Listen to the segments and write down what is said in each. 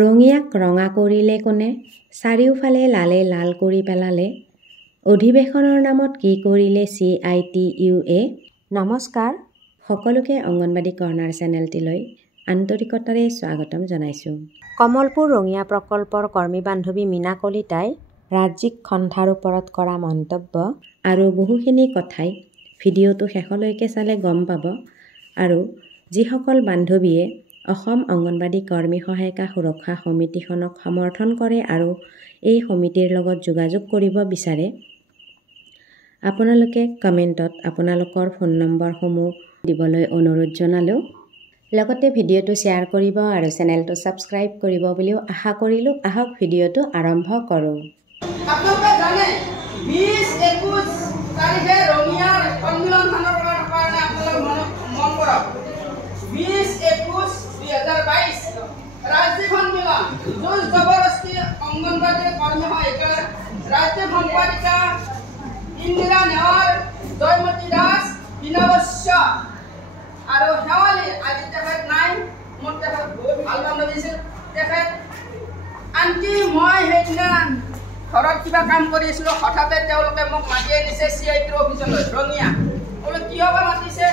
ৰঙিয়াক ৰঙা কৰিলে কোনে, চাৰিওফালে লালে লাল কৰি পেলালে, অধিৱেশনৰ নামত কি কৰিলে CITUৱে। নমস্কাৰ, সকলোকে অংগনবাদী কৰ্ণাৰ চেনেলটিলৈ আন্তৰিকতাৰে স্বাগতম জনাইছোঁ। কমলপুৰ ৰঙিয়া প্ৰকল্পৰ কৰ্মী বান্ধৱী মীনা কলিতাই ৰাজ্যিক সন্থাৰ ওপৰত কৰা মন্তব্য আৰু বহুখিনি কথাই ভিডিঅ'টো শেষলৈকে চালে গম পাব। আৰু যিসকল বান্ধৱীয়ে অসম অংগনবাদী কৰ্মী সহায়িকা সুৰক্ষা সমিতিখনক সমৰ্থন কৰে আৰু এই সমিতিৰ লগত যোগাযোগ কৰিব বিচাৰে, আপোনালোকে কমেণ্টত আপোনালোকৰ ফোন নম্বৰসমূহ দিবলৈ অনুৰোধ জনালোঁ। লগতে ভিডিঅ'টো শ্বেয়াৰ কৰিব আৰু চেনেলটো ছাবস্ক্ৰাইব কৰিব বুলিও আশা কৰিলোঁ। আহক ভিডিঅ'টো আৰম্ভ কৰোঁ। আপোনালোকে জানে 20-21 তাৰিখে ৰঙিয়াৰ সন্মিলনখনৰ কাৰণে আপোনালোকে মন কৰক। 20-21-2022 ৰাজ্যিক সন্মিলন জোৰ জবৰদস্তি অংগনবাদী কৰ্মী সহায়িকাৰ ৰাজ্যিক সম্পাদিকা ইন্দিৰা নেৱাৰ, জয়মতী দাস, বীণা বৈশ্য আৰু শেৱালী আজি তেখেত নাই। মোৰ তেখেত বহুত ভাল বান্ধৱী আছিল। তেখেত আনকি মই সেইদিনা ঘৰত কিবা কাম কৰি আছিলোঁ, হঠাতে তেওঁলোকে মোক মাতি আনিছে CITUৰ অফিচলৈ ৰঙিয়া। বোলো কিয় বা মাতিছে,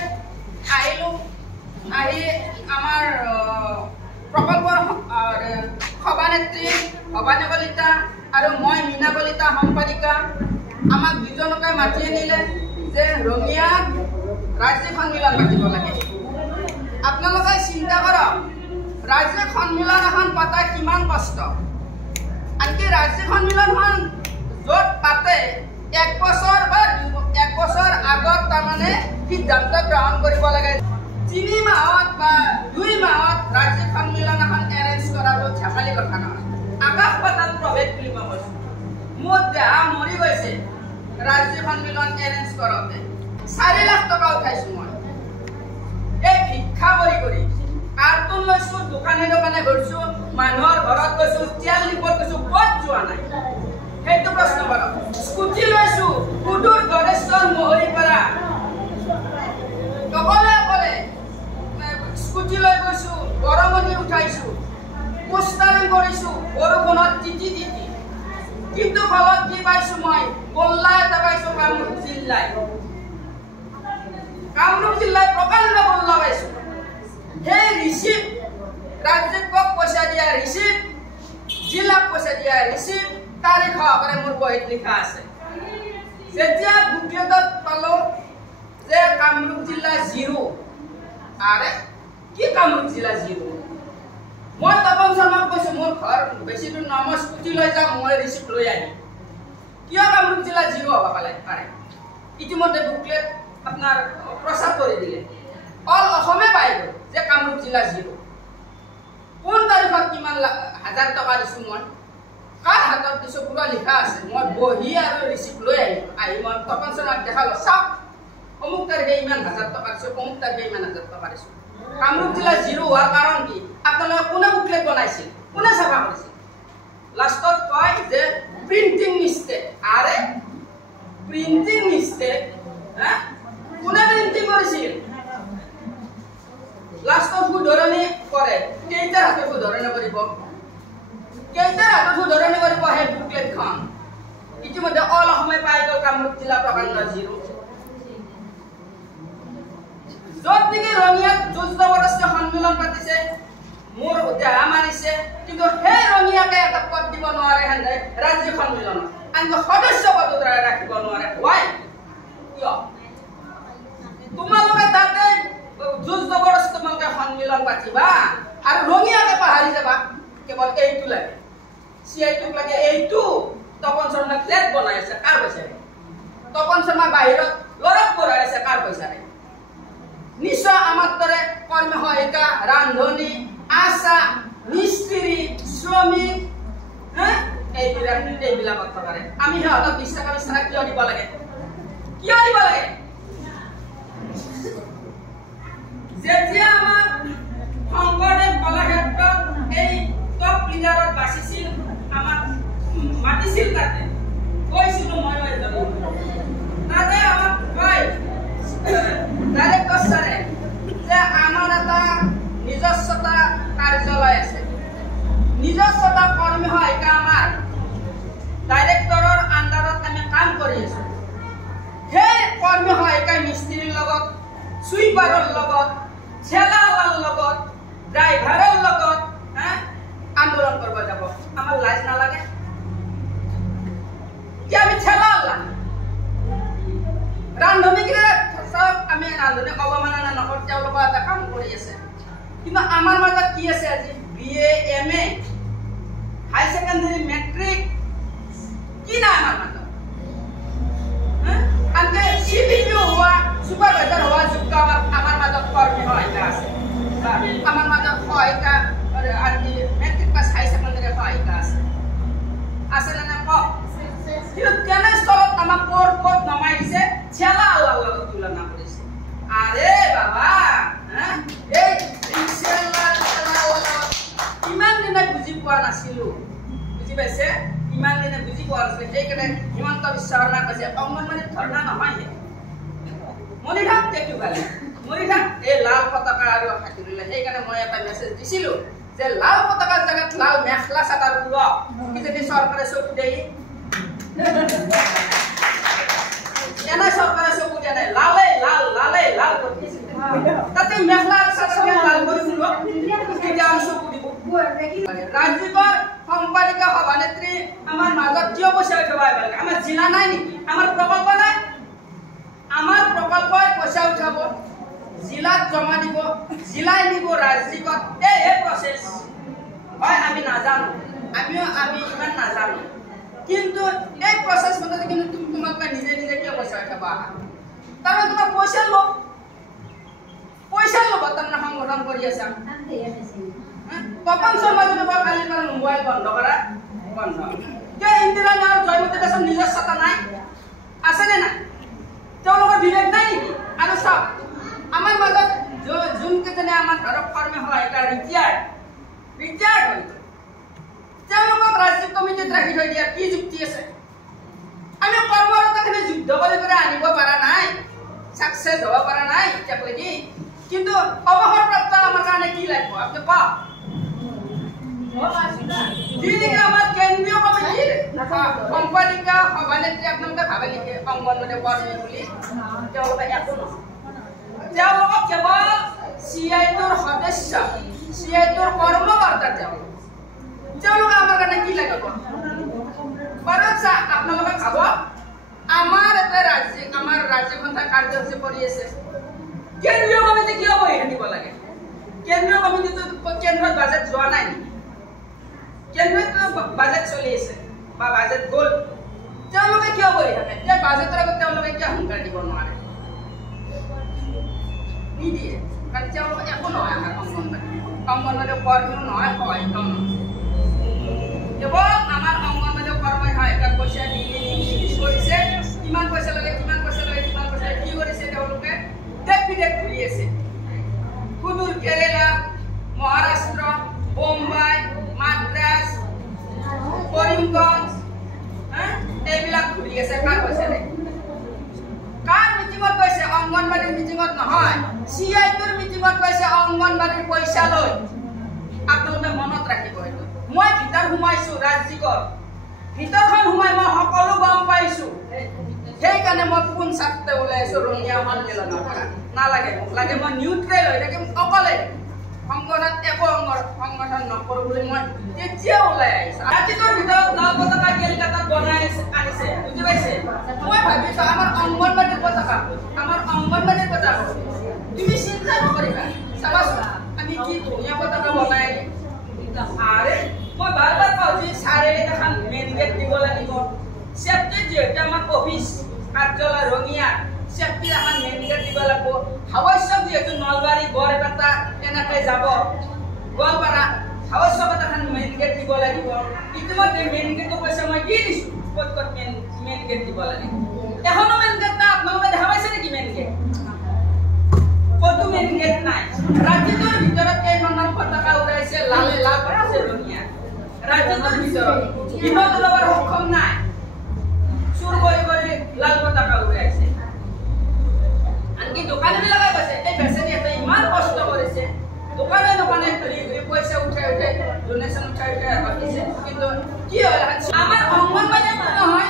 আহিলোঁ। আহি আমাৰ প্ৰকল্পৰ সভানেত্ৰী ভৱানী কলিতা আৰু মই মীনা কলিতা সম্পাদিকা আমাক দুজনকে মাতি আনিলে যে ৰঙিয়াত ৰাজ্যিক সন্মিলন পাতিব লাগে। আপোনালোকে চিন্তা কৰক, ৰাজ্যিক সন্মিলন এখন পতা কিমান কষ্ট। আনকি ৰাজ্যিক সন্মিলনখন য'ত পাতে 1 বছৰ বা 1 বছৰ আগত তাৰমানে সিদ্ধান্ত গ্ৰহণ কৰিব লাগে। 3 মাহত বা 2 মাহত ৰাজ্যিক সন্মিলন এখন এৰেঞ্জ কৰাটো ধেমালি কথা নহয়। আকাশ পাতাল প্ৰভেদ বুলি মই কৈছোঁ। মোৰ দেহা মৰি গৈছে ৰাজ্যিক সন্মিলন এৰেঞ্জ কৰোঁতে। 4 লাখ টকা উঠাইছোঁ মই। এই ভিক্ষা কৰি কাৰ্টুন লৈছোঁ, দোকানে ঘূৰিছোঁ, মানুহৰ ঘৰত গৈছোঁ, তেল নিবত গৈছোঁ, ক'ত যোৱা নাই সেইটো প্ৰশ্ন কৰক। স্কুটি লৈছোঁ, সুদূৰ গণেশ্বৰ মহৰীৰ পৰা অকলে স্কুটি লৈ গৈছোঁ, গৰমনি উঠাইছোঁ, পোষ্টাৰিং কৰিছোঁ বৰষুণত তিতি। কিন্তু ফলত কি পাইছোঁ মই, গোল্লা এটা পাইছোঁ কামৰূপ জিল্লাই প্ৰকাণ্ড গোল্লা পাইছোঁ। সেই ৰিচিপ্ট, ৰাজ্যিক পইচা দিয়া ৰিচিপ্ট, জিলাক পইচা দিয়া ৰিচিপ্ট, তাৰিখ সহকাৰে মোৰ বহীত লিখা আছে। যেতিয়া বুকলেটত পালোঁ যে কামৰূপ জিলা 0, আৰে কি কামৰূপ জিলা 0? মই তপন শৰ্মাক কৈছোঁ মোৰ ঘৰ বেছি দূৰ নহয়, মই স্কুটি লৈ যাম, মই ৰিচিপ্ট লৈ আহিম। কিয় কামৰূপ জিলা 0 হ'ব পাৰে? ইতিমধ্যে বুকলেট আপোনাৰ প্ৰচাৰ কৰি দিলে, অল অসমে পাই গ'ল যে কামৰূপ জিলা 0। কোন তাৰিখত কিমান হাজাৰ টকা দিছোঁ, মই কাৰ হাতত দিছোঁ পুৰা লিখা আছে। মই বহি আৰু ৰিচিপ্ট লৈ আহি মই তপন শৰ্মাক দেখালোঁ, চাওক অমুক তাৰিখে ইমান হাজাৰ টকা দিছোঁ, অমুক তাৰিখে ইমান হাজাৰ টকা দিছোঁ। কামৰূপ জিলা 0 হোৱাৰ কাৰণ কি? আপোনালোকে কোনে বুকলেট বনাইছিল, কোনে চাফা কৰিছিল? লাষ্টত কয় যে প্ৰিণ্টিং মিষ্টেক। আৰে প্ৰিণ্টিং মিষ্টেক, কোনে প্ৰিণ্টিং কৰিছিল? লাষ্টত শুধৰণি কৰে। কেইটাৰ হাতত শুধৰণি কৰিব? সেই বুকলেটখন? ইতিমধ্যে অল অসমে পাই গ'ল কামৰূপ জিলা প্ৰকাণ্ড 0। য'ত নেকি ৰঙিয়াত জোৰ জবৰদস্তি সন্মিলন পাতিছে, মোৰ দেহা মাৰিছে, কিন্তু সেই ৰঙিয়াকে এটা পদ দিব নোৱাৰে হেনে ৰাজ্যিক সন্মিলনত, আনকি সদস্য পদ ৰাখিব নোৱাৰে। হোৱাই কিয়? তোমালোকে তাতে জোৰ জবৰদস্তি তোমালোকে সন্মিলন পাতিবা আৰু ৰঙিয়াকে পাহৰি যাবা। কেৱল এইটো লাগে, CITUক লাগে এইটো। তপন শৰ্মা ফ্লেট বনাই আছে, কাৰ পইচাৰে? তপন শৰ্মা বাহিৰত লৰক পঢ়াই আছে, কাৰ পইচাৰে? নিশ্চয় আমাৰ দৰে কৰ্মী সহায়িকা, ৰান্ধনী, আশা, মিস্ত্ৰী, শ্ৰমিক এইবিলাকত টকাৰে আমি সিহঁতক 20 টকা 20 টকা কিয় দিব লাগে? যেতিয়া আমাক শংকৰদেৱ কলাক্ষেত্ৰত এই টপ লিডাৰত বাচিছিল, আমাক মাতিছিল, তাতে গৈছিলোঁ মই এজন। তাতে আমাক কয় ডাইৰেক্টৰ ছাৰে যে আমাৰ এটা নিজস্বতা কাৰ্যালয় আছে। নিজস্বতা কৰ্মী হয় এটা আমাৰ ডাইৰেক্টৰৰ আণ্ডাৰত আমি কাম কৰি আছো সেই কৰ্মী হয় এটা মিস্ত্ৰীৰ লগত সুইপাৰৰ লগত ঠেলাৱালাৰ লগত ড্ৰাইভাৰৰ লগত আন্দোলন কৰিব যাব আমাৰ লাজ নালাগে কি আমি ঠেলাৱালা ৰান্ধনীকে সব আমি ৰান্ধনী অৱমাননা নকৰোঁ তেওঁলোকৰ এটা কাম কৰি আছে কিন্তু আমাৰ মাজত কি আছে আজি BA MA হাই সেকেন্ডারি মেট্রিক কি না আমার মাজত আনকে CPP হওয়া সুপারভাইজার হওয়া যোগ্য আমার মাজত কর্মী হয় এটা আছে আমার মাজত হয় এটা আনকি মেট্রিক পাস হাই সেকেন্ডারি হয় এটা আছে না ক কিন্তু কেন স্থলত আমার পদ নমাই দিছে ছেলা আল্লাহ লগত তুলনা করেছে আরে বাবা এই ইমান দিনে বুজি পোৱা নাছিলো বুজি পাইছে ইমান দিনে বুজি পোৱা নাছিলো সেইকাৰণে হিমন্ত বিশ্ব শৰ্মা কৈছে অংগনবাড়ীত ধৰ্ণা নহয় মনিৰাম টেকু গালে মনিৰাম এই লাল পতাকা আৰু হাতি দিলে সেইকাৰণে মই এটা মেছেজ দিছিলো যে লাল পতাকাৰ জাগাত লাল মেখলা চাদৰ উলোৱা কি যদি চৰকাৰে চকু দেই এনে চৰকাৰে চকু দিয়া নাই লালে লাল কৰিছে তাতে মেখলা চাদৰ লাল কৰি উলোৱা তেতিয়া আমি চকু দিব ৰাজ্যিকৰ সম্পাদিকা সভানেত্রী আমার মাজত কিয় পইচা উঠাবাই পালে আমার জিলা নাই নেকি আমার প্রকল্প নাই আমার প্রকল্পই পইচা উঠাব জিলাত জমা দিব জিলাই নিব রাজ্যিকত এই প্রসেস হয় আমি নাজানো আমি ইমান নাজানো কিন্তু এই প্রসেস মতে কিন্তু তোমাক নিজে নিজে কিয় পইচা উঠাবা কারণ তোমার পইচা লব তাৰমানে সংগঠন কৰি আছা তপন শৰ্মা যদি কালি মোবাইল বন্ধ কৰা বন্ধ কে ইন্দিৰা গাঁৱৰ জয়মতী দাসৰ নিজস্বতা নাই আছেনে নাই তেওঁলোকৰ বিবেক নাই নেকি আৰু চাওক আমাৰ মাজত যোনকেইজনে আমাৰ ধৰক কৰ্মী হয় এটা ৰিটায়াৰ্ড হৈ তেওঁলোকক ৰাজ্যিক কমিটিত ৰাখি থৈ দিয়া কি যুক্তি আছে আমি কৰ্মৰতখিনি যুদ্ধ কৰি আনিব পৰা নাই সাকসেস হ'ব পৰা নাই এতিয়ালৈকে কিন্তু অৱসৰপ্ৰাপ্ত আমাৰ কাৰণে কি লাগিব আপুনি কওক যিদিকে আমাৰ কেন্দ্ৰীয় কমিটিৰ সম্পাদিকা সভানেত্ৰী আপোনালোকে ভাবে নেকি অংগনবাড়ী কৰ্মী বুলি তেওঁলোকে একো নহয় তেওঁলোকক কেৱল CIটোৰ সদস্য CIটোৰ কৰ্মকৰ্তা তেওঁলোকে আমাৰ কাৰণে কি লাগিব বাৰু আপোনালোকে ভাব আমাৰ এটা ৰাজ্যসংঘ কাৰ্যসূচী কৰি আছে কেন্দ্ৰীয় কমিটি কিয় বহি থাকিব লাগে কেন্দ্ৰীয় কমিটিটো কেন্দ্ৰত বাজেট যোৱা নাই কেন্দ্ৰত বাজেট চলি আছে বা বাজেট গ'ল তেওঁলোকে কিয় বহি থাকে যে বাজেটৰ আগত তেওঁলোকে কিয় সংকাৰ দিব নোৱাৰে নিদিয়ে কাৰণ তেওঁলোকে একো নহয় আমাৰ অংগনবাড়ী কৰ্মীও নহয় সহায়িকাও নহয় কেৱল আমাৰ অংগনবাড়ী কৰ্মী হয় এটা পইচা নি কৰিছে কিমান পইচা লাগে কি কৰিছে তেওঁলোকে বিদেশ ঘূৰি আছে সুদূৰ কেৰেলা মহাৰাষ্ট্ৰ বোম্বাই মাদ্ৰাজ কৰিমগঞ্জ এইবিলাক ঘূৰি আছে কাৰ পইচা নাই কাৰ মিটিঙত গৈছে অংগনবাড়ীৰ মিটিঙত নহয় CIটোৰ মিটিঙত গৈছে অংগনবাড়ীৰ পইচা লৈ আপোনালোকে মনত ৰাখিব এইটো মই ভিতৰ সোমাইছো ৰাজ্যিকৰ ভিতৰখন সোমাই মই সকলো গম পাইছো সেইকাৰণে মই কোন ছাত্ৰে ওলাইছো ৰঙিয়া সন্মিলনৰ পৰা নালাগে মোক লাগে মই নিউট্ৰেল হৈ থাকিম অকলে সংগঠন একো সংগঠন নকৰো বুলি মই তেতিয়া ওলাই আহিছো ৰাজ্যটোৰ ভিতৰত লাল পতাকা কেলকাতাত বনাই আনিছে বুজি পাইছে মই ভাবিছো আমাৰ অংগনবাড়ীৰ পতাকা তুমি চিন্তা নকৰিবা চাবাচোন আমি কি ধুনীয়া পতাকা বনাই আৰে মই বাৰবাৰ কওঁ যে চাৰে এখন মেইন গেট দিব লাগিব সেফটি যিহেতু আমাৰ অফিচ কাৰ্যালয় ৰঙিয়া সেফটি এখন মেইন গেট দিব লাগিব আৱশ্যক যিহেতু নলবাৰী বৰপেটা এনেকৈ যাব গোৱালপাৰা আৱশ্যক এখন মেইন গেট দিব লাগিব ইতিমধ্যে মেইন গেটৰ পইচা মই দি দিছো ক'ত মেইন গেট দিব লাগিব এখনো মেইন গেট নাই আপোনালোকে দেখা পাইছে নেকি মেইন গেট ক'তো মেইন গেট নাই ৰাজ্যটোৰ ভিতৰত কেইখনমান পতাকা উৰাইছে লালে লাল পতাকা ৰঙিয়া ৰাজ্যটোৰ ভিতৰত কিমান ল'বৰ সক্ষম নাই চুৰ কৰি লাল পতাকা উৰাইছে আনকি দোকানীবিলাকে কৈছে এই বেচেৰীহঁতে ইমান কষ্ট কৰিছে দোকানে পয়সা উঠাই ডোনেশন উঠাই ৰাখিছে কিন্তু কি হয় আমাৰ অঙ্গনবাড়ি নহয়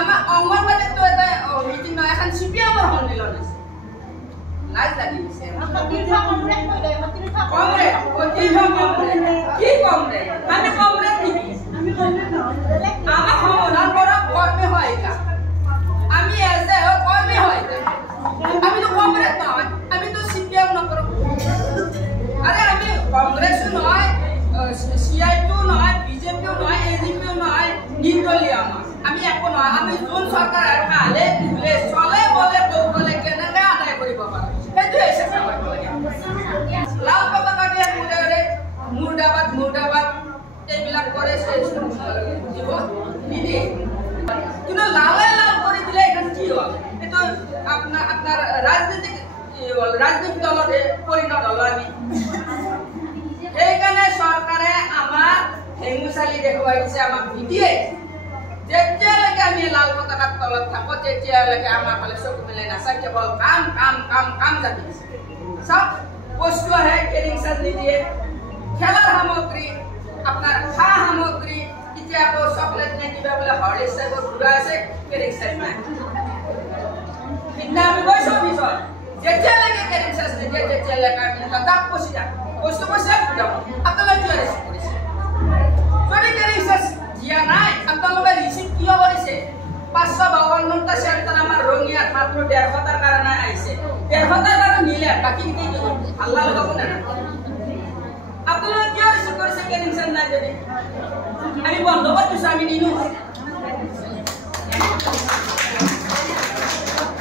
আমাৰ অঙ্গনবাড়ি তো এটা মিটিং নয় এখন সিপিএমৰ সন্মিলন আছে লাজ লাগিছে কংগ্রেস কি কংগ্রেস আমি কংগ্রেস আমার সমাধান করা কর্মী হয় এটা আমি এসে কর্মী হয় আমি তো কংগ্রেস নয় আমি তো সিপিএম নকর আরে আমি কংগ্রেস নয় সিআইটিও নয় বিজেপিও নয় এজিপিও নয় নির্দলীয় আমি একো নয় আমি যোন সরকার কালে দিলে চলে বলে কৌশলে কেনেকে আদায় কৰিব পাৰে সেইটো এসে লাল পতাকা দিয়ে মুৰ্দাবাদ এইবিলাক কৰে দিব নিদিয়ে কিন্তু লালে লাল করে দিলে এখন কি হল এটা আপনার রাজনৈতিক দলতে পরিণত হল আমি এইখানে সরকারে আমার হেঙুচালি দেখুৱাইছে আমাক নিদিয়ে যেতিয়ালৈকে আমি লাল পতাকাৰ তলত থাকো তেতিয়ালৈকে আমাৰ ফালে চকু মেলাই নাচাই কেৱল কাম জানি সব বস্তু আহে কেৰিং চাৰ্জ নিদিয়ে খেলাৰ সামগ্ৰী আপনাৰ খা সামগ্ৰী এতিয়া আকৌ চকলেট নে কিবা বোলে হৰলিক্স টাইপৰ ঘূৰা আছে কেৰিং চাৰ্জ নাই কিন্তু আমি কৈছো পিছত যেতিয়ালৈকে কেৰিং চাৰ্জ নিদিয়ে তেতিয়ালৈকে আমি তাক পচিয়া বস্তু পইচা যাব আপোনালোকে কিয় ৰিচিভ কৰিছে যদি কেৰিং চাৰ্জ দিয়া নাই আপোনালোকে ৰিচিভ কিয় কৰিছে 552টা চেণ্টাৰ আমাৰ ৰঙিয়াত মাত্ৰ 150টাৰ কাৰণে আহিছে 150টাৰ কাৰণে নিলে বাকী কি আল্লাহ লগাব না আপোনালোকে কিয় ৰিচিভ কৰিছে কেৰিং চাৰ্জ নাই যদি আমি বন্ধ কৰি দিছো আমি নিনো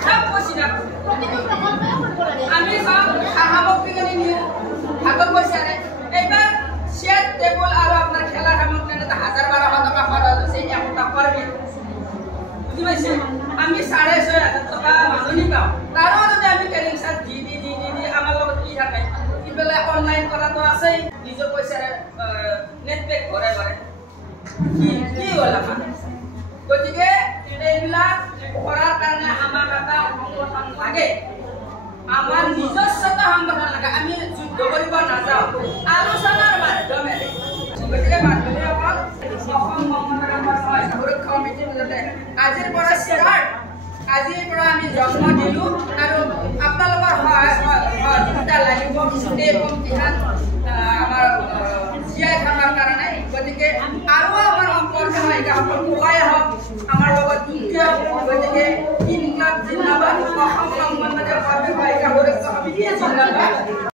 সব পচিয়া আমি সব সামগ্ৰী কিনে নিও আগত পইচা নাই এইবাৰ চেয়াৰ টেবুল আৰু আপোনাৰ খেলা সামগ্ৰী এটা 1000-1200 টকা খৰচ হৈছে একটা পাৰবে বুঝি পাইছে আমি 6500 টকা মাননি পাও তাৰো যদি আমি কেৰিং চাৰ্জ দি আমাৰ লগত কি থাকে ইবেলা অনলাইন কৰাটো আছে নিজৰ পইচাৰে নেট পেক ঘৰে কি হল আমাৰ গতিকে এইবিলাক কৰাৰ কাৰণে আমাক এটা সংগঠন লাগে আমাৰ নিজস্বতা সংগঠন লাগে আমি যুদ্ধ কৰিব নাযাওঁ আলোচনাৰ মাধ্যমেৰে গতিকে মাধ্যমে অকল অসম সুৰক্ষা সমিতিৰ মতে আজিৰ পৰা ষ্টাৰ্ট আজিৰ পৰা আমি জন্ম দিলো আৰু আপোনালোকৰ সহায়তা লাগিব এই পন্থীখন আমাৰ জীয়াই থকাৰ কাৰণে গতিকে আৰু আমাৰ সম্পৰ্ক সকল ওলাই আহক আমাৰ লগত যুক্ত গতিকে ইনকাম জিন্দাবাদ অসম অংগনবাড়ী কৰ্মী সহায়িকা সুৰক্ষা সমিতি জিন্দাবাদ